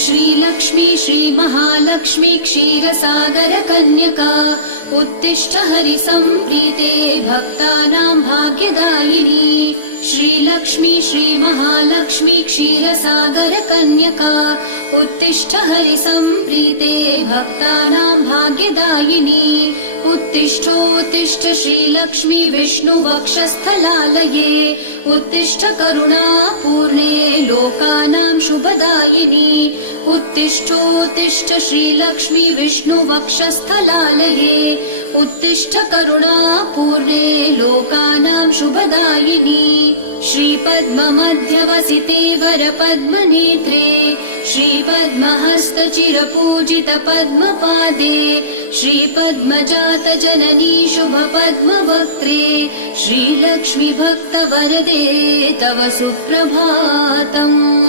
श्रीलक्ष्मी श्रीमहालक्ष्मी क्षीरसागर कन्यका उत्तिष्ठ हरिसम्प्रीते भक्तानां भाग्यदायिनी। श्रीलक्ष्मी श्रीमहालक्ष्मी क्षीरसागर कन्यका उत्तिष्ठ हरिसम्प्रीते भक्तानां भाग्यदायिनी। उत्तिष्ठोत्तिष्ठ श्रीलक्ष्मी विष्णुवक्षस्थलालये उत्तिष्ठ करुणापूर्णे लोकानां शुभदायिनी। उत्तिष्ठोत्तिष्ठ श्रीलक्ष्मी विष्णुवक्षस्थलालये उत्तिष्ठ करुणापूर्णे लोकानां शुभदायिनी। श्रीपद्ममध्यवसिते वरपद्मनेत्रे श्रीपद्महस्तचिरपूजित पद्मपादे श्रीपद्मजात जननी शुभपद्मवक्त्रे श्रीलक्ष्मी भक्तवरदे तव सुप्रभातम्।